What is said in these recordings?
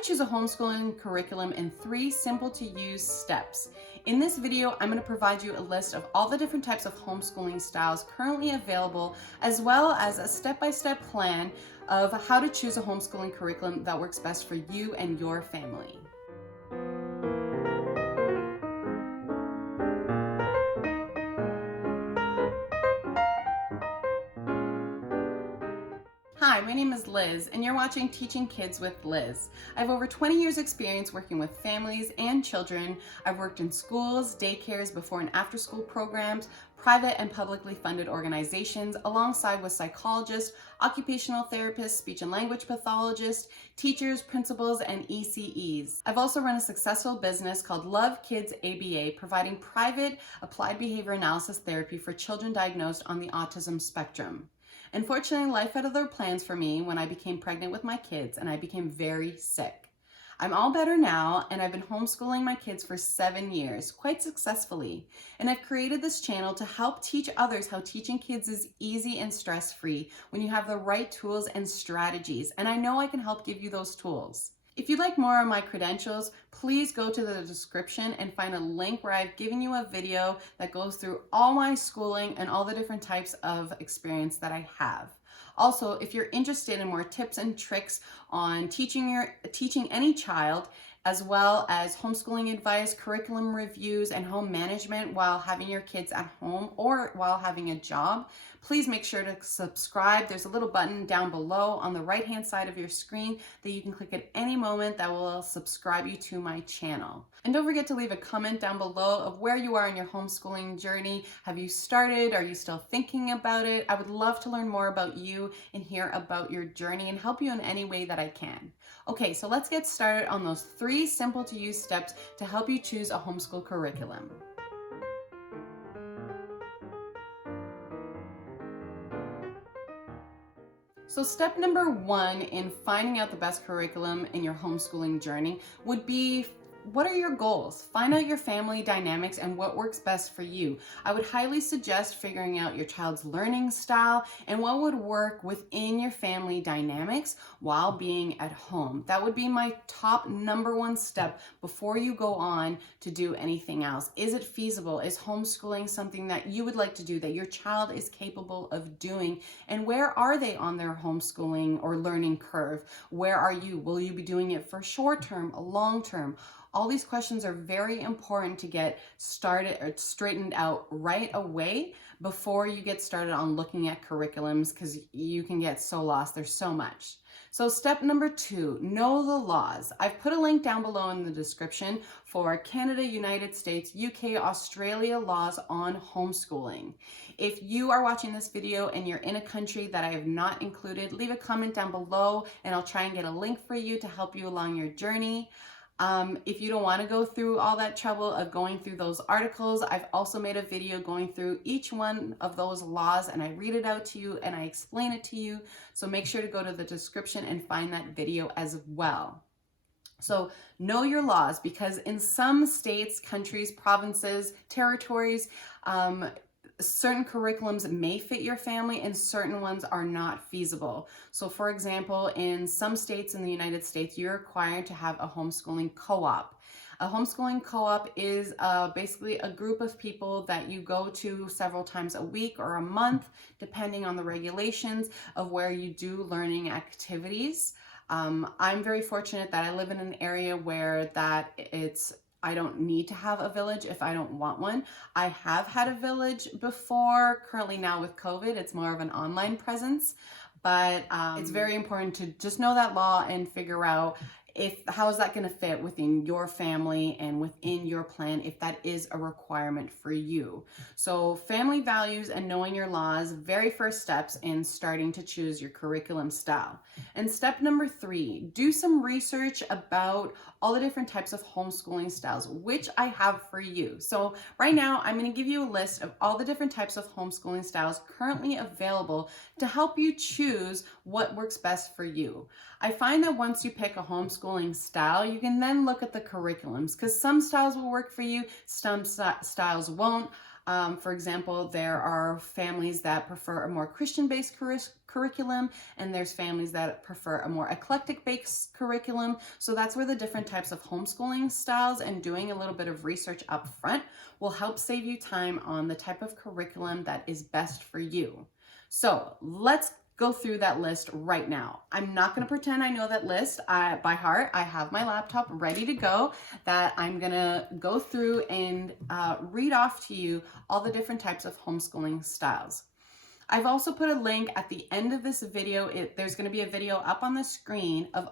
to choose a homeschooling curriculum in 3 simple to use steps. In this video, I'm going to provide you a list of all the different types of homeschooling styles currently available, as well as a step-by-step plan of how to choose a homeschooling curriculum that works best for you and your family. Hi, my name is Liz, and you're watching Teaching Kids with Liz. I have over 20 years experience working with families and children. I've worked in schools, daycares, before and after school programs, private and publicly funded organizations, alongside with psychologists, occupational therapists, speech and language pathologists, teachers, principals, and ECEs. I've also run a successful business called Love Kids ABA, providing private applied behavior analysis therapy for children diagnosed on the autism spectrum. Unfortunately, life had other plans for me when I became pregnant with my kids and I became very sick. I'm all better now, and I've been homeschooling my kids for 7 years, quite successfully. And I've created this channel to help teach others how teaching kids is easy and stress-free when you have the right tools and strategies. And I know I can help give you those tools. If you'd like more on my credentials, please go to the description and find a link where I've given you a video that goes through all my schooling and all the different types of experience that I have. Also, if you're interested in more tips and tricks on teaching any child, as well as homeschooling advice, curriculum reviews, and home management while having your kids at home or while having a job, please make sure to subscribe. There's a little button down below on the right-hand side of your screen that you can click at any moment that will subscribe you to my channel. And don't forget to leave a comment down below of where you are in your homeschooling journey. Have you started? Are you still thinking about it? I would love to learn more about you and hear about your journey and help you in any way that I can. Okay, so let's get started on those 3 simple to use steps to help you choose a homeschool curriculum. So step number 1 in finding out the best curriculum in your homeschooling journey would be, what are your goals? Find out your family dynamics and what works best for you. I would highly suggest figuring out your child's learning style and what would work within your family dynamics while being at home. That would be my top number 1 step before you go on to do anything else. Is it feasible? Is homeschooling something that you would like to do, that your child is capable of doing? And where are they on their homeschooling or learning curve? Where are you? Will you be doing it for short term, long term? All these questions are very important to get started or straightened out right away before you get started on looking at curriculums, because you can get so lost. There's so much. So step number 2, know the laws. I've put a link down below in the description for Canada, United States, UK, Australia laws on homeschooling. If you are watching this video and you're in a country that I have not included, leave a comment down below and I'll try and get a link for you to help you along your journey. If you don't want to go through all that trouble of going through those articles, I've also made a video going through each one of those laws, and I read it out to you and I explain it to you. So make sure to go to the description and find that video as well. So know your laws, because in some states, countries, provinces, territories, certain curriculums may fit your family and certain ones are not feasible. So for example, in some states in the United States, you're required to have a homeschooling co-op. A homeschooling co-op is basically a group of people that you go to several times a week or a month, depending on the regulations of where you do learning activities. I'm very fortunate that I live in an area where I don't need to have a village if I don't want one. I have had a village before. Currently now with COVID, it's more of an online presence, but it's very important to just know that law and figure out how is that going to fit within your family and within your plan, if that is a requirement for you. So family values and knowing your laws, very first steps in starting to choose your curriculum style. And step number 3, do some research about all the different types of homeschooling styles, which I have for you. So right now, I'm going to give you a list of all the different types of homeschooling styles currently available to help you choose what works best for you. I find that once you pick a homeschooling style, you can then look at the curriculums, because some styles will work for you, some styles won't. For example, there are families that prefer a more Christian-based curriculum, and there's families that prefer a more eclectic-based curriculum. So that's where the different types of homeschooling styles and doing a little bit of research up front will help save you time on the type of curriculum that is best for you. So let's go through that list right now. I'm not going to pretend I know that list by heart. I have my laptop ready to go that I'm going to go through and read off to you all the different types of homeschooling styles. I've also put a link at the end of this video. There's going to be a video up on the screen of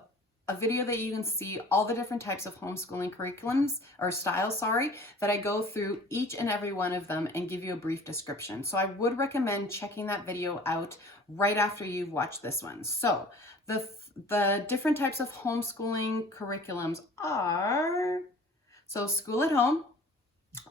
a video that you can see all the different types of homeschooling curriculums or styles, that I go through each and every one of them and give you a brief description. So I would recommend checking that video out right after you've watched this one. So the different types of homeschooling curriculums are, so school at home,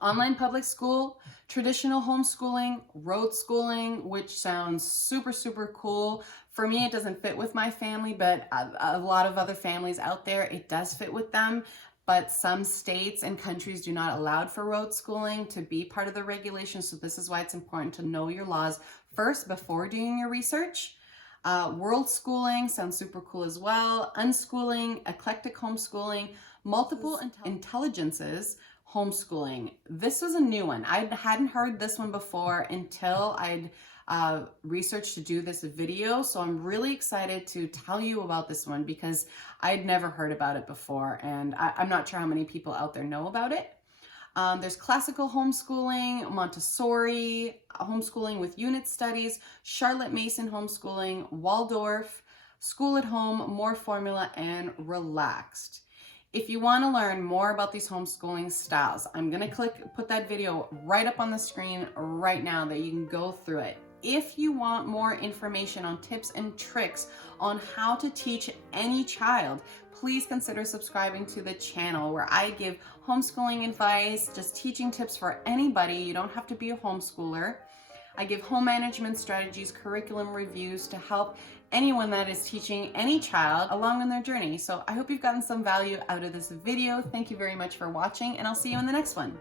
online public school, traditional homeschooling, road schooling, which sounds super, super cool. For me, it doesn't fit with my family, but a lot of other families out there, it does fit with them. But some states and countries do not allow for road schooling to be part of the regulations. So this is why it's important to know your laws first before doing your research. World schooling sounds super cool as well. Unschooling, eclectic homeschooling, multiple intelligences, homeschooling. This was a new one. I hadn't heard this one before until I'd researched to do this video. So I'm really excited to tell you about this one because I'd never heard about it before, and I'm not sure how many people out there know about it. There's classical homeschooling, Montessori, homeschooling with unit studies, Charlotte Mason homeschooling, Waldorf, school at home, more formula, and relaxed. If you want to learn more about these homeschooling styles, I'm going to put that video right up on the screen right now that you can go through it. If you want more information on tips and tricks on how to teach any child, please consider subscribing to the channel where I give homeschooling advice, just teaching tips for anybody. You don't have to be a homeschooler. I give home management strategies, curriculum reviews to help anyone that is teaching any child along on their journey. So I hope you've gotten some value out of this video. Thank you very much for watching, and I'll see you in the next one.